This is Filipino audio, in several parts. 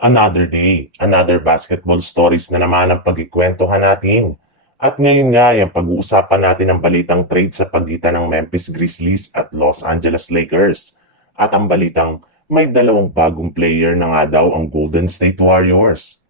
Another day, another basketball stories na naman ang pagkikwentuhan natin. At ngayon nga, yung pag-uusapan natin ang balitang trade sa pagitan ng Memphis Grizzlies at Los Angeles Lakers. At ang balitang may dalawang bagong player na nga daw ang Golden State Warriors.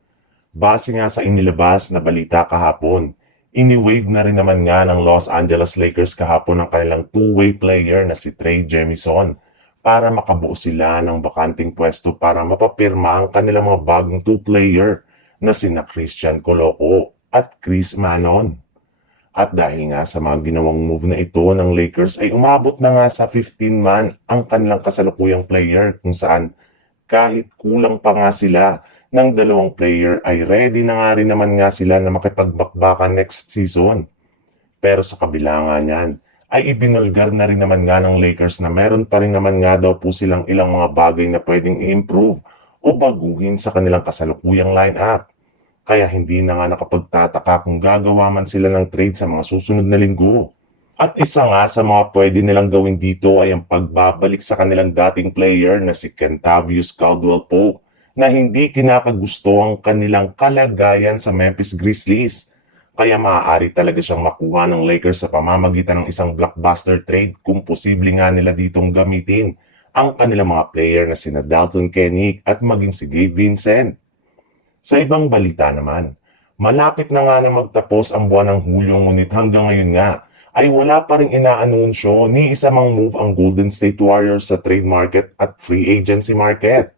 Base nga sa inilabas na balita kahapon, ini-wave na rin naman nga ng Los Angeles Lakers kahapon ang kanilang two-way player na si Trey Jemison para makabuo sila ng bakanting pwesto para mapapirma ang kanilang mga bagong two-player na sina Christian Coloco at Chris Manon. At dahil nga sa mga ginawang move na ito ng Lakers ay umabot na nga sa 15-man ang kanilang kasalukuyang player kung saan kahit kulang pa nga sila ng dalawang player ay ready na nga rin naman nga sila na makipagbakbakan next season. Pero sa kabila nga niyan, ay ibinulgar na rin naman nga ng Lakers na meron pa rin naman nga daw po silang ilang mga bagay na pwedeng i-improve o baguhin sa kanilang kasalukuyang lineup. Kaya hindi na nga nakapagtataka kung gagawa man sila ng trade sa mga susunod na linggo. At isa nga sa mga pwede nilang gawin dito ay ang pagbabalik sa kanilang dating player na si Kentavious Caldwell-Pope na hindi kinakagusto ang kanilang kalagayan sa Memphis Grizzlies. Kaya maaari talaga siyang makuha ng Lakers sa pamamagitan ng isang blockbuster trade kung posible nga nila ditong gamitin ang kanilang mga player na sina Dalton Kenny at maging si Gabe Vincent. Sa ibang balita naman, malapit na nga na magtapos ang buwan ng Hulyo ngunit hanggang ngayon nga ay wala pa rin inaanunsyo ni isa mang move ang Golden State Warriors sa trade market at free agency market.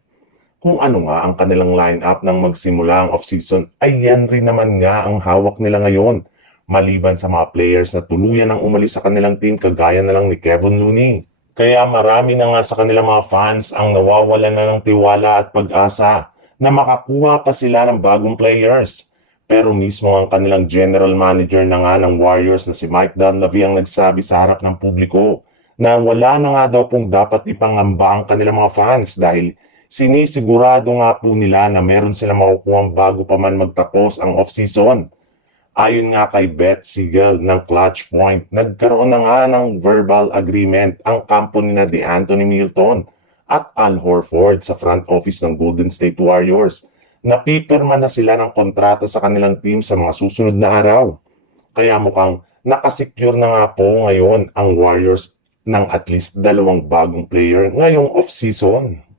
Kung ano nga ang kanilang lineup nang magsimula ang offseason ay yan rin naman nga ang hawak nila ngayon. Maliban sa mga players na tuluyan ang umalis sa kanilang team kagaya na lang ni Kevin Looney. Kaya marami na nga sa kanilang mga fans ang nawawalan na ng tiwala at pag-asa na makakuha pa sila ng bagong players. Pero mismo ang kanilang general manager na nga ng Warriors na si Mike Dunleavy ang nagsabi sa harap ng publiko na wala na nga daw pong dapat ipangamba ang kanilang mga fans dahil sinisigurado nga po nila na meron silang makukuhang bago pa man magtapos ang off-season. Ayon nga kay Beth Siegel ng Clutch Point, nagkaroon na nga ng verbal agreement ang kampo ni Anthony Milton at Al Horford sa front office ng Golden State Warriors. Napipirma na sila ng kontrata sa kanilang team sa mga susunod na araw. Kaya mukhang nakasecure na nga po ngayon ang Warriors ng at least dalawang bagong player ngayong off-season.